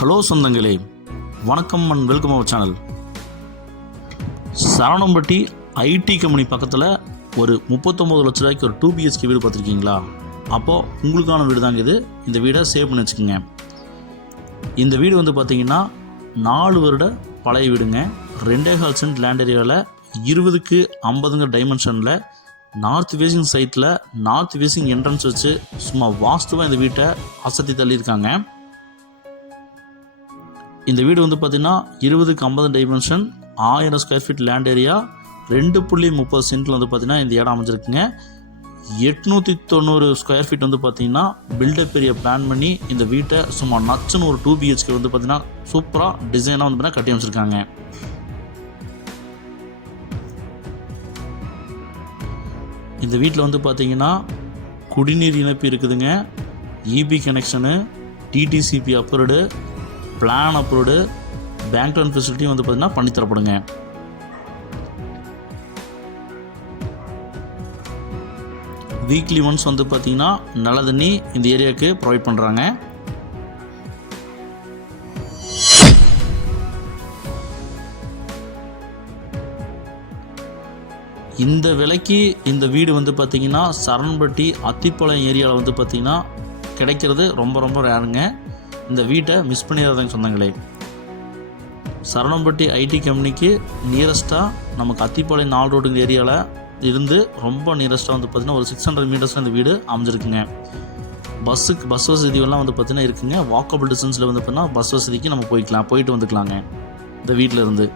Hello சொந்தங்களே, வணக்கம் and welcome our channel. Saravanampatti IT company பக்கத்தில் ஒரு 39 லட்ச ரூபாய்க்கு ஒரு 2 BHK வீடு பார்த்துருக்கீங்களா? அப்போது உங்களுக்கான வீடு தாங்க இது. இந்த வீடை சேவ் பண்ணி வச்சுக்கோங்க. இந்த வீடு வந்து பார்த்திங்கன்னா 4 வருட பழைய வீடுங்க. 2.25 சென்ட் லேண்ட் ஏரியாவில் 20க்கு 50 டைமென்ஷனில் நார்த் ஃபேஸிங் சைட்டில் நார்த் ஃபேஸிங் என்ட்ரன்ஸ் வச்சு சும்மா வாஸ்துவாக இந்த வீட்டை அசத்தி தள்ளியிருக்காங்க. இந்த வீடு வந்து பார்த்திங்கன்னா 20க்கு 50 dimension, 1000 square feet land area, 2.30 சென்ட்டில் வந்து பார்த்திங்கன்னா இந்த இடம் அமைஞ்சிருக்குங்க. 890 ஸ்கொயர் ஃபீட் வந்து பார்த்திங்கன்னா பில்டப் ஏரியா பிளான் பண்ணி இந்த வீட்டை சும்மா நச்சுன்னு ஒரு 2 BHK வந்து பார்த்திங்கன்னா சூப்பராக டிசைனாக வந்து பார்த்தீங்கன்னா கட்டி அமைச்சிருக்காங்க. இந்த வீட்டில் வந்து பார்த்திங்கன்னா குடிநீர் இணைப்பு இருக்குதுங்க, EB connection, DTCP approved, plan approved, bank loan ஃபெசிலிட்டியும் வந்து பார்த்திங்கன்னா பண்ணித்தரப்படுங்க. வீக்லி ஒன்ஸ் வந்து பார்த்திங்கன்னா நல்ல தண்ணி இந்த ஏரியாவுக்கு ப்ரொவைட் பண்ணுறாங்க. இந்த விலைக்கு இந்த வீடு வந்து பார்த்திங்கன்னா சரவணம்பட்டி அத்திப்பாளையம் ஏரியாவில் வந்து பார்த்திங்கன்னா கிடைக்கிறது ரொம்ப ரொம்ப ரேருங்க. இந்த வீட்டை மிஸ் பண்ணிடாதீங்க சொந்தங்களே. சரவணம்பட்டி ஐடி கம்பெனிக்கு நியரஸ்ட்டாக நமக்கு அத்திப்பாளையம் 4 ரோடு ஏரியாவில் இருந்து ரொம்ப நியரஸ்ட்டாக வந்து பார்த்திங்கன்னா ஒரு 600 மீட்டர்ஸில் இந்த வீடு அமைஞ்சிருக்குங்க. பஸ் வசதியெல்லாம் வந்து பார்த்திங்கன்னா இருக்குங்க. வாக்கபிள் டிஸ்டன்ஸில் வந்து பார்த்திங்கன்னா பஸ் வசதிக்கு நம்ம போயிட்டு வந்துக்கலாங்க. இந்த வீட்டில் இருந்து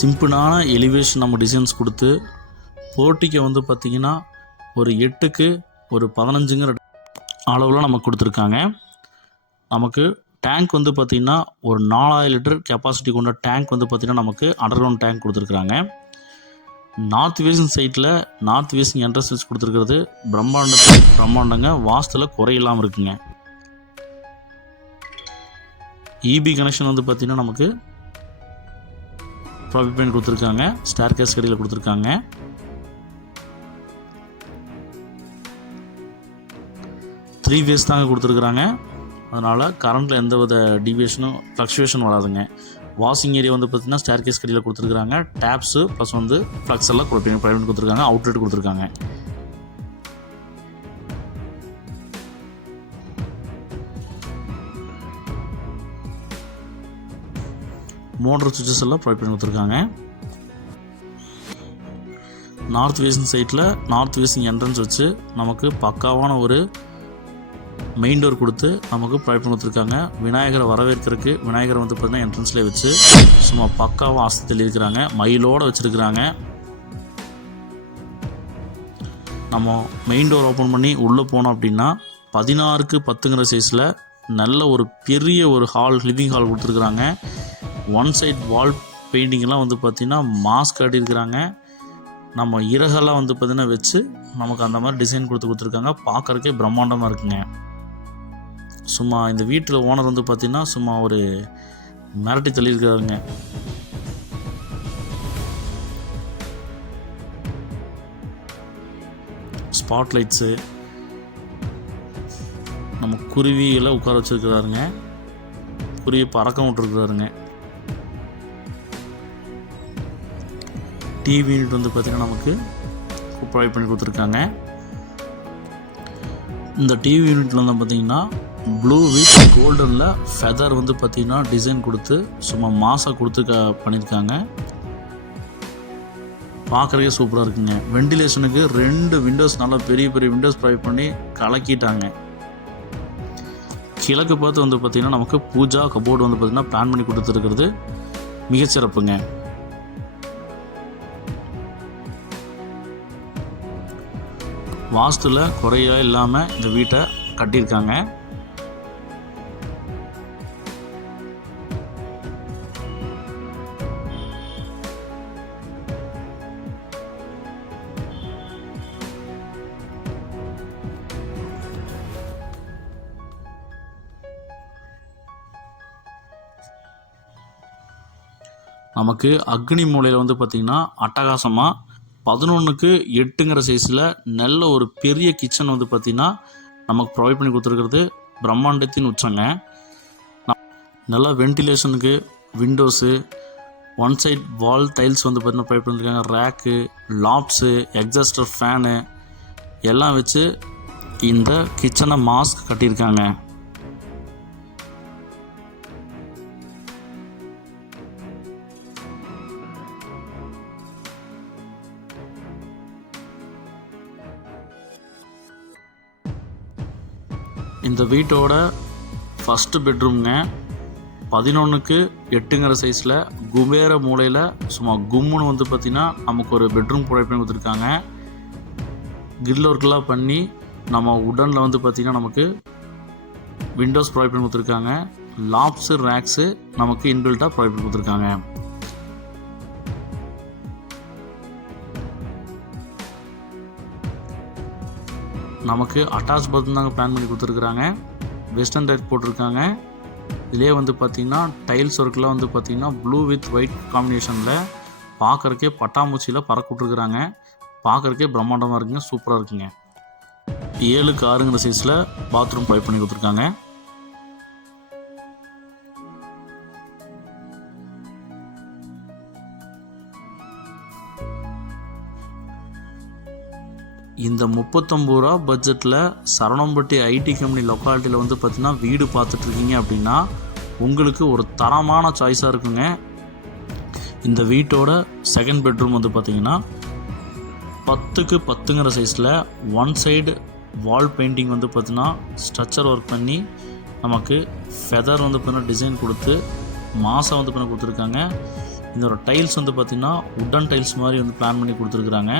சிம்பிளான எலிவேஷன் நம்ம டிசைன்ஸ் கொடுத்து போர்ட்டிக்கை வந்து பார்த்திங்கன்னா ஒரு 8க்கு ஒரு 15 அளவில் நமக்கு கொடுத்துருக்காங்க. நமக்கு டேங்க் வந்து பார்த்திங்கன்னா ஒரு 4000 லிட்டர் கெப்பாசிட்டி கொண்ட டேங்க் வந்து பார்த்திங்கன்னா நமக்கு அண்டர் கிரவுண்ட் டேங்க் கொடுத்துருக்குறாங்க. நார்த் வேஸிங் சைட்டில் நார்த் வேஸிங் என்ட்ரன்ஸ் கொடுத்துருக்கிறது பிரம்மாண்டங்க. வாஸ்துவில் குறையில்லாமல் இருக்குங்க. இபி கனெக்ஷன் வந்து பார்த்திங்கன்னா நமக்கு ப்ராவிட் பண்ணி கொடுத்துருக்காங்க. ஸ்டேர் கேஸ் கடையில் கொடுத்துருக்காங்க. த்ரீ ஃபேஸ் தாங்க கொடுத்துருக்குறாங்க. அதனால் கரண்ட்டில் எந்த வித டிவியேஷனும் ஃப்ளக்சுவேஷன் வராதுங்க. வாஷிங் ஏரியா வந்து பார்த்திங்கன்னா ஸ்டேர் கேஸ் கடையில் கொடுத்துருக்குறாங்க. டேப்ஸு ப்ளஸ் வந்து ஃப்ளக்ஸ் எல்லாம் ப்ரைவேட் கொடுத்துருக்காங்க. அவுட்லெட் கொடுத்துருக்காங்க. மோட்டர் சுவிட்சஸ் எல்லாம் ப்ரொவைட் பண்ணி கொடுத்துருக்காங்க. நார்த் வேஸிங் சைட்டில் நார்த் வேஸிங் என்ட்ரன்ஸ் வச்சு நமக்கு பக்காவான ஒரு மெயின் டோர் கொடுத்து நமக்கு ப்ரொவைட் பண்ணி கொடுத்துருக்காங்க. விநாயகரை வரவேற்கிறதுக்கு விநாயகரை வந்து பார்த்திங்கன்னா என்ட்ரன்ஸ்லேயே வச்சு சும்மா பக்காவாக ஆஸ்தி தள்ளியிருக்கிறாங்க. மயிலோடு வச்சுருக்கிறாங்க. நம்ம மெயின் டோர் ஓப்பன் பண்ணி உள்ளே போனோம் அப்படின்னா 16க்கு 10 சைஸில் நல்ல ஒரு பெரிய ஒரு லிவிங் ஹால் கொடுத்துருக்குறாங்க. ஒன் சைட் வால் பெயிண்டிங்கெல்லாம் வந்து பார்த்திங்கன்னா மாஸ்க் காட்டியிருக்கிறாங்க. நம்ம இறகெல்லாம் வந்து பார்த்திங்கன்னா வச்சு நமக்கு அந்த மாதிரி டிசைன் கொடுத்துருக்காங்க. பார்க்குறதுக்கே பிரம்மாண்டமாக இருக்குங்க. சும்மா இந்த வீட்டில் ஓனர் வந்து பார்த்திங்கன்னா சும்மா ஒரு மிரட்டி தள்ளியிருக்கிறாருங்க. ஸ்பாட் லைட்ஸு, நம்ம குருவியெல்லாம் உட்கார வச்சுருக்கிறாருங்க. குருவி பறக்கம் விட்டுருக்குறாருங்க. டிவி யூனிட் வந்து பார்த்திங்கன்னா நமக்கு ப்ரொவைட் பண்ணி கொடுத்துருக்காங்க. இந்த டிவி யூனிட்டில் வந்து பார்த்திங்கன்னா ப்ளூ வித் கோல்டனில் ஃபெதர் வந்து பார்த்திங்கன்னா டிசைன் கொடுத்து சும்மா மாசாக கொடுத்து பண்ணியிருக்காங்க. பார்க்குறதுக்கே சூப்பராக இருக்குங்க. வெண்டிலேஷனுக்கு 2 விண்டோஸ் நல்லா பெரிய பெரிய விண்டோஸ் ப்ரொவைட் பண்ணி கலக்கிட்டாங்க. கிழக்கு பார்த்து வந்து பார்த்திங்கன்னா நமக்கு பூஜா கபோர்டு வந்து பார்த்திங்கன்னா பிளான் பண்ணி கொடுத்துருக்கிறது மிகச்சிறப்புங்க. வாஸ்துவில் குறையா இல்லாமல் இந்த வீட்டை கட்டியிருக்காங்க. நமக்கு அக்னி மூலையில் வந்து பார்த்திங்கன்னா அட்டகாசமாக 11க்கு 8 சைஸில் நல்ல ஒரு பெரிய கிச்சன் வந்து பார்த்திங்கன்னா நமக்கு ப்ரொவைட் பண்ணி கொடுத்துருக்கிறது பிரம்மாண்டத்தின் உச்சங்க. நல்லா வென்டிலேஷனுக்கு windows, one side wall tiles வந்து பார்த்திங்கன்னா ப்ரொவைட் பண்ணியிருக்காங்க. ரேக்கு, லாப்ஸு, எக்ஸாஸ்டர் ஃபேனு எல்லாம் வச்சு இந்த கிச்சனை மாஸ்க் கட்டியிருக்காங்க. இந்த வீட்டோட ஃபஸ்ட்டு பெட்ரூம்ங்க 11க்கு 8ங்கிற சைஸில் குபேர மூலையில் சும்மா கும்முன்னு வந்து பார்த்திங்கன்னா நமக்கு ஒரு பெட்ரூம் ப்ரொவைட் பண்ணி கொடுத்துருக்காங்க. கிரில் ஒர்க்கெலாம் பண்ணி நம்ம உடனில் வந்து பார்த்திங்கன்னா நமக்கு விண்டோஸ் ப்ரொவைட் பண்ணி கொடுத்துருக்காங்க. லாப்ஸு, ரேக்ஸு நமக்கு இன்பில்ட்டாக ப்ரொவைட் பண்ணி கொடுத்துருக்காங்க. நமக்கு அட்டாச் பாத்ரூம் தாங்க பிளான் பண்ணி கொடுத்துருக்குறாங்க. வெஸ்டர்ன் டைப் போட்டிருக்காங்க. இதிலே வந்து பார்த்திங்கன்னா டைல்ஸ் ஒர்க்கெலாம் வந்து பார்த்திங்கன்னா ப்ளூ வித் ஒயிட் காம்பினேஷனில் பார்க்குறக்கே பட்டாம்பூச்சியில் பறக்க விட்ருக்குறாங்க. பார்க்குறக்கே பிரம்மாண்டமாக இருக்குங்க, சூப்பராக இருக்குங்க. 7க்கு 6ங்கிற சைஸில் பாத்ரூம் ப்ரொவைட் பண்ணி கொடுத்துருக்காங்க. இந்த 39 ரூபா பட்ஜெட்டில் சரவணம்பட்டி ஐடி கம்பெனி லொக்காலிட்டியில் வந்து பார்த்திங்கன்னா வீடு பார்த்துட்ருக்கீங்க அப்படின்னா உங்களுக்கு ஒரு தரமான சாய்ஸாக இருக்குங்க. இந்த வீட்டோட செகண்ட் பெட்ரூம் வந்து பார்த்திங்கன்னா 10க்கு 10ங்கிற சைஸில் ஒன் சைடு வால் பெயிண்டிங் வந்து பார்த்திங்கன்னா ஸ்ட்ரக்சர் ஒர்க் பண்ணி நமக்கு ஃபெதர் வந்து பார்த்திங்கன்னா டிசைன் கொடுத்து மாதம் வந்து பண்ணி கொடுத்துருக்காங்க. இதோட டைல்ஸ் வந்து பார்த்திங்கன்னா உட்டன் டைல்ஸ் மாதிரி வந்து பிளான் பண்ணி கொடுத்துருக்குறாங்க.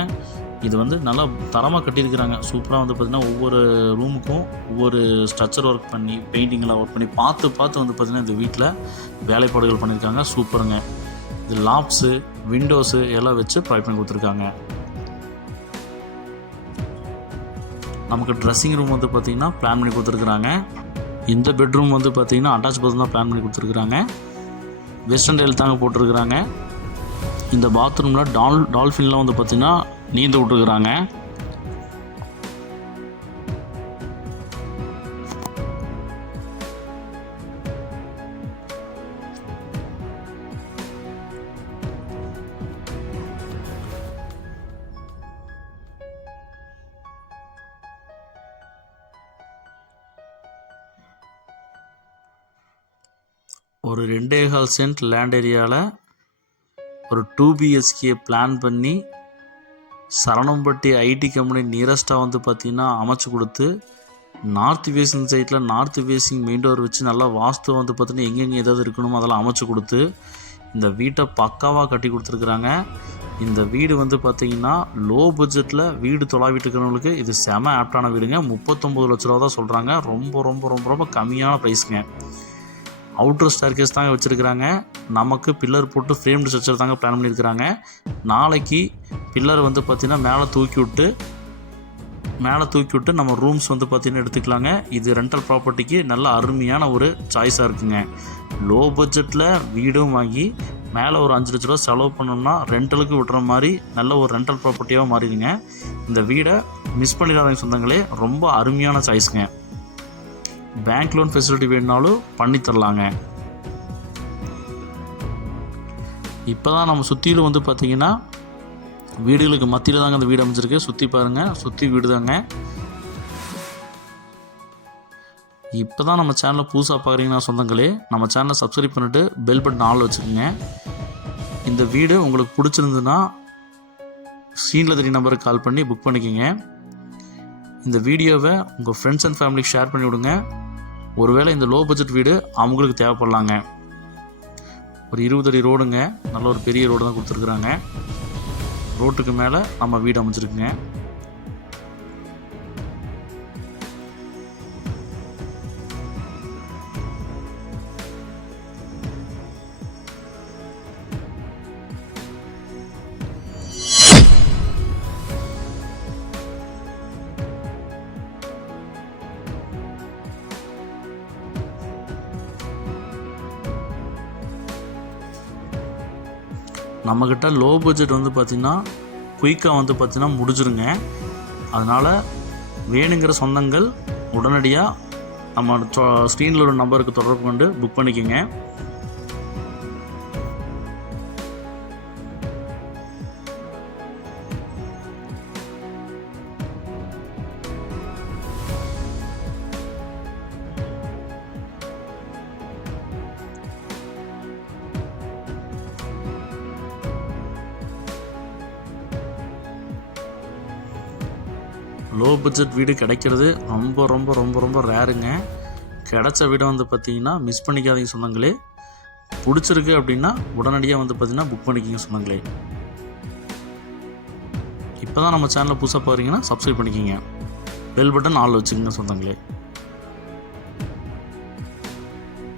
இது வந்து நல்லா தரமாக கட்டியிருக்கிறாங்க. சூப்பராக வந்து பார்த்திங்கன்னா ஒவ்வொரு ரூமுக்கும் ஒவ்வொரு ஸ்ட்ரக்சர் ஒர்க் பண்ணி பெயிண்டிங்கெலாம் ஒர்க் பண்ணி பார்த்து வந்து பார்த்திங்கன்னா இந்த வீட்டில் வேலைப்பாடுகள் பண்ணியிருக்காங்க. சூப்பருங்க. இது லாப்ஸு, விண்டோஸு எல்லாம் வச்சு ப்ரொவைட் பண்ணி கொடுத்துருக்காங்க. நமக்கு ட்ரெஸ்ஸிங் ரூம் வந்து பார்த்திங்கன்னா பிளான் பண்ணி கொடுத்துருக்குறாங்க. இந்த பெட்ரூம் வந்து பார்த்திங்கன்னா அட்டாச் பாத்ரூம் தான் பிளான் பண்ணி கொடுத்துருக்குறாங்க. வெஸ்டர்ன் டைல் தாங்க போட்டிருக்கிறாங்க. இந்த பாத்ரூமில் டால்ஃபின்லாம் வந்து பார்த்திங்கன்னா நீந்து விட்டுருக்குறாங்க. ஒரு 2.25 சென்ட் லேண்ட் ஏரியாவில் ஒரு 2 BHK பிளான் பண்ணி சரவணம்பட்டி ஐடி கம்பெனி நியரஸ்ட்டாக வந்து பார்த்திங்கன்னா அமைச்சு கொடுத்து நார்த் ஃபேஸிங் சைட்டில் நார்த் ஃபேஸிங் மெயின் டோர் வச்சு நல்லா வாஸ்து வந்து பார்த்திங்கன்னா எங்கெங்கே ஏதாவது இருக்கணுமோ அதெல்லாம் அமைச்சு கொடுத்து இந்த வீட்டை பக்காவாக கட்டி கொடுத்துருக்குறாங்க. இந்த வீடு வந்து பார்த்திங்கன்னா லோ பட்ஜெட்டில் வீடு தொலாவிட்டு இருக்கிறவங்களுக்கு இது செம ஆப்டான வீடுங்க. 39 லட்ச ரூபா தான் சொல்கிறாங்க. ரொம்ப ரொம்ப ரொம்ப ரொம்ப கம்மியான ப்ரைஸுங்க. அவுட்டர் ஸ்டேர்கேஸ் தாங்க வச்சுருக்கிறாங்க. நமக்கு பில்லர் போட்டு ஃப்ரேம்டு ஸ்ட்ரக்சர் தாங்க பிளான் பண்ணியிருக்கிறாங்க. நாளைக்கு பில்லர் வந்து பார்த்திங்கன்னா மேலே தூக்கி விட்டு நம்ம ரூம்ஸ் வந்து பார்த்திங்கன்னா எடுத்துக்கலாங்க. இது ரெண்டல் ப்ராப்பர்ட்டிக்கு நல்ல அருமையான ஒரு சாய்ஸாக இருக்குங்க. லோ பட்ஜெட்டில் வீடும் வாங்கி மேலே ஒரு 5 லட்ச ரூபா செலவு பண்ணோம்னா ரெண்டலுக்கு விட்டுற மாதிரி நல்ல ஒரு ரெண்டல் ப்ராப்பர்ட்டியாக மாறிடுங்க. இந்த வீடை மிஸ் பண்ணிடாதீங்க சொந்தங்களே. ரொம்ப அருமையான சாய்ஸுங்க. பேங்க் லோன் ஃபெசிலிட்டி வேணுனாலும் பண்ணித்தரலாங்க. இப்போ தான் நம்ம சுற்றிலும் வந்து பார்த்திங்கன்னா வீடுகளுக்கு மத்தியில் தாங்க அந்த வீடு அமைச்சிருக்கு. சுற்றி பாருங்கள், சுற்றி வீடு தாங்க. இப்போ தான் நம்ம சேனலை புதுசாக பார்க்குறீங்கன்னா சொந்தங்களே நம்ம சேனலை சப்ஸ்கிரைப் பண்ணிவிட்டு பெல் பட்டன் ஆல் வச்சுக்கோங்க. இந்த வீடு உங்களுக்கு பிடிச்சிருந்துன்னா ஸ்க்ரீனில் தெரிய நம்பருக்கு கால் பண்ணி புக் பண்ணிக்கோங்க. இந்த வீடியோவை உங்கள் ஃப்ரெண்ட்ஸ் அண்ட் ஃபேமிலிக்கு ஷேர் பண்ணி விடுங்க. ஒருவேளை இந்த லோ பட்ஜெட் வீடு அவங்களுக்கு தேவைப்படலாங்க. ஒரு 20 அடி ரோடுங்க. நல்ல ஒரு பெரிய ரோடு தான் கொடுத்துருக்குறாங்க. ரோட்டுக்கு மேலே நம்ம வீடு அமைச்சிருக்குங்க. நம்மக்கிட்ட லோ பட்ஜெட் வந்து பார்த்திங்கன்னா குயிக்காக வந்து பார்த்திங்கன்னா முடிஞ்சிருங்க. அதனால் வேணுங்கிற சொந்தங்கள் உடனடியாக நம்ம ஸ்க்ரீனில் ஒரு நம்பருக்கு தொடர்பு கொண்டு புக் பண்ணிக்கோங்க. லோ பட்ஜெட் வீடு கிடைக்கிறது ரொம்ப ரொம்ப ரொம்ப ரொம்ப ரேருங்க. கிடைச்ச வீடை வந்து பார்த்திங்கன்னா மிஸ் பண்ணிக்காதீங்க சொந்தங்களே. பிடிச்சிருக்கு அப்படின்னா உடனடியாக வந்து பார்த்திங்கன்னா புக் பண்ணிக்கிங்க சொந்தங்களே. இப்போ தான் நம்ம சேனலை புதுசாக பாருங்கன்னா சப்ஸ்கிரைப் பண்ணிக்கிங்க. பெல் பட்டன் ஆல் வச்சுக்கோங்க சொந்தங்களே.